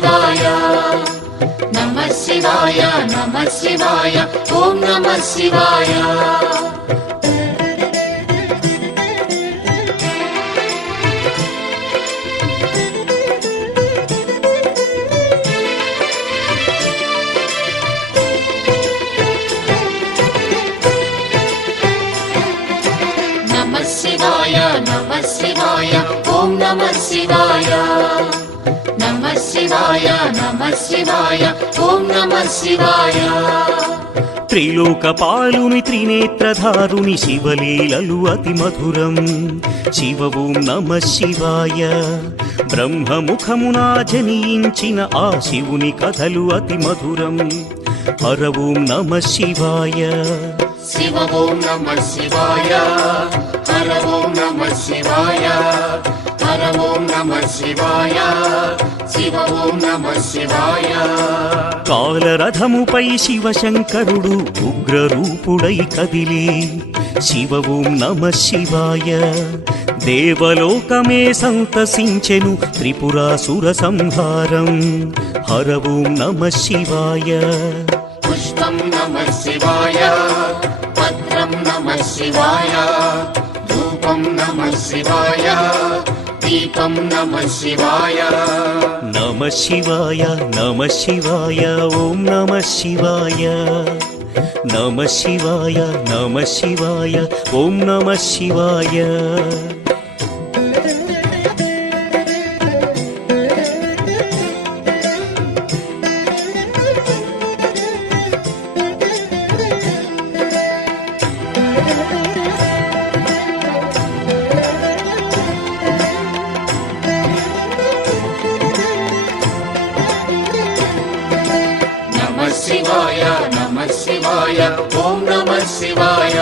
శివాయ నమః శివాయ నమః శివాయ ఓం నమః శివాయ నమః శివాయ నమః శివాయ ఓం నమః శివాయ నమః శివాయ నమః శివాయ ఓం నమః శివాయ త్రిలోకపాలుని త్రినేత్రధారుని శివలీలలు అతి మధురం శివ ఓం నమః శివాయ బ్రహ్మముఖమునా జనించిన ఆ శివుని కథలు అతి మధురం హర ఓం నమః శివాయ శివ ఓం నమః శివాయ హర ఓం నమః శివాయ హర ఓం నమః శివాయ శివ ఓం నమః శివాయ కాలరథముపై శివశంకరుడు ఉగ్రరూపుడై కదిలి శివ ఓం నమః శివాయ దేవలోకమే సంతసించెను త్రిపురాసుర సంహారం హర ఓం నమః శివాయ పుష్పం నమః శివాయ పత్రం నమః శివాయ ధూపం నమః శివాయ దీపం నమః శివాయ నమః శివాయ నమః శివాయ ఓం నమః శివాయ నమః శివాయ నమః శివాయ ఓం నమః శివాయ నమః శివాయ నమః శివాయ ఓం నమః శివాయ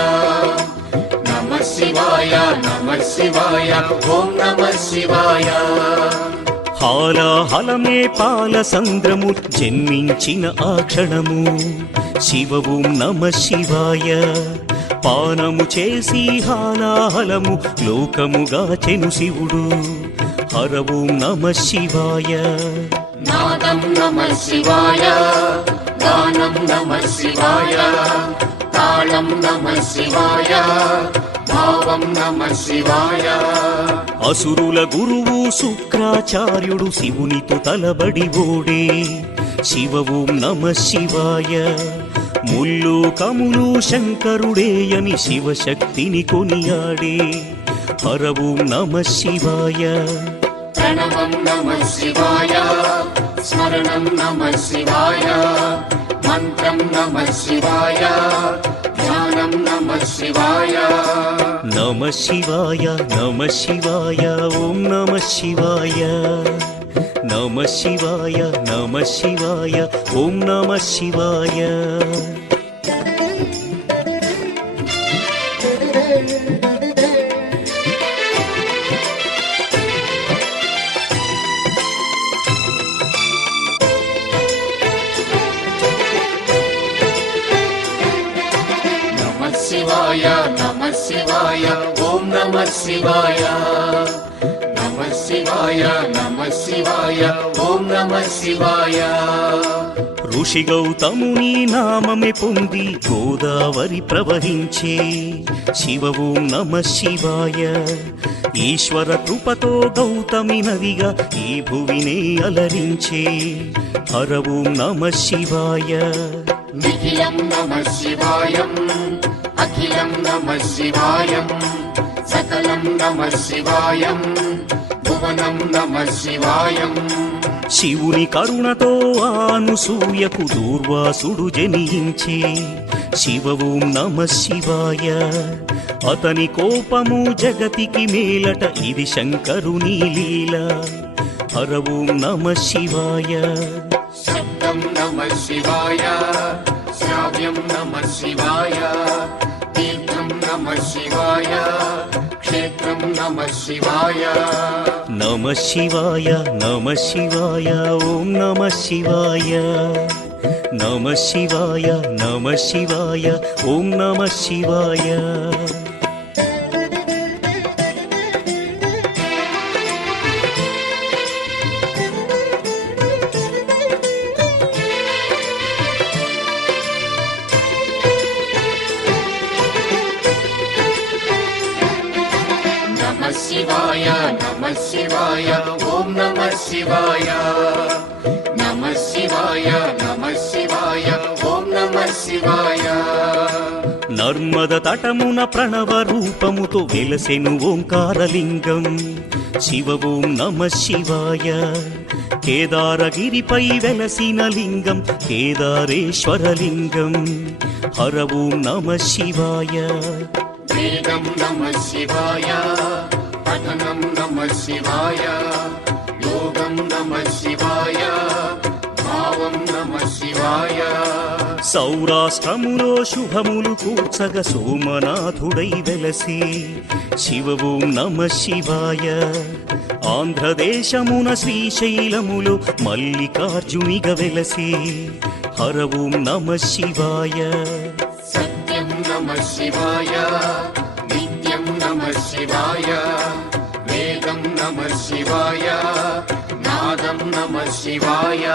నమః శివాయ నమః శివాయ ఓం నమః శివాయ హాలాహలమే పాల సంద్రము జన్మించిన ఆ క్షణము శివ ఓం నమః శివాయ పానము చేసి హాలాహలము లోకముగాచెను శివుడు హర ఓం నమః శివాయ నాదం నమః శివాయ గానం నమః శివాయ తాళం నమః శివాయ భావం నమః శివాయ అసురుల గురువు శుక్రాచార్యుడు శివునితో తలబడి ఓడే శివ ఓం నమః శివాయ ముల్లోకములు శంకరుడేయని శివశక్తిని కొనియాడే హర ఓం నమః శివాయ ప్రణవం నమః శివాయ స్మరణం నమః శివాయ మంత్రం నమః శివాయ ధ్యానం నమః శివాయ నమః శివాయ నమః శివాయ ఓం నమః శివాయ నమః శివాయ నమః శివాయ ఓం నమః శివాయ నమః శివాయ నమః శివాయ ఓం నమః శివాయ నమః శివాయ నమః శివాయ ఓం నమః శివాయ ఋషి గౌతముని నామమే పొంది గోదావరి ప్రవహించే శివ ఓం నమః శివాయ ఈశ్వర కృపతో గౌతమి నదిగా ఈ భువినే అలరించే హర ఓం నమః శివాయ నిఖిలం నమః శివాయం అఖిలం నమః శివాయం సకలం నమః శివాయం భువనం నమః శివాయం శివుని కరుణతో అనసూయకు దూర్వాసుడు జనించే శివ ఓం నమః శివాయ అతని కోపము జగతికి మేలట ఇది శంకరుని లీల హర ఓం నమః శివాయ శబ్దం నమః శివాయ శ్రావ్యం నమః శివాయ తీర్థం నమః శివాయ క్షేత్రం నమః శివాయ నమః శివాయ నమః శివాయ ఓం నమః శివాయ నమః శివాయ నమః శివాయ ఓం నమః శివాయ శివాయ నమ శివాయ ఓం నమ శివాయ నమ శివాయ నమ శివాయ ఓం నమ శివాయ నర్మద తటమున ప్రణవ రూపముతో వెలసెను ఓంకారలింగం శివ ఓం నమ శివాయ కేదారగిరిపై వెలసిన లింగం కేదారేశ్వరలింగం హర ఓం నమ శివాయ వేదం నమ శివాయ పఠనం నమ శివాయ యోగం నమ శివాయ భావం నమ శివాయ సౌరాష్ట్రములో శుభములు కూర్చగ సోమనాథుడై వెలసి శివ ఓం నమ శివాయ ఆంధ్రదేశమున శ్రీశైలములో మల్లికార్జునిగ వెలసి హర ఓం నమ శివాయ సత్యం నమ శివాయ నిత్యం నమ శివాయ వేదం నమ శివాయ నాదం నమ శివాయ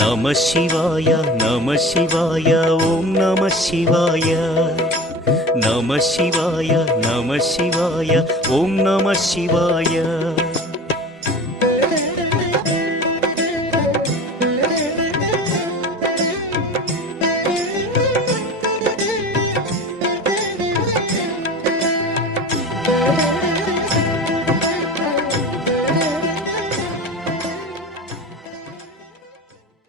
నమ శివాయ నమ శివాయ ఓం నమ శివాయ నమ శివాయ నమ శివాయ ఓం నమ శివాయ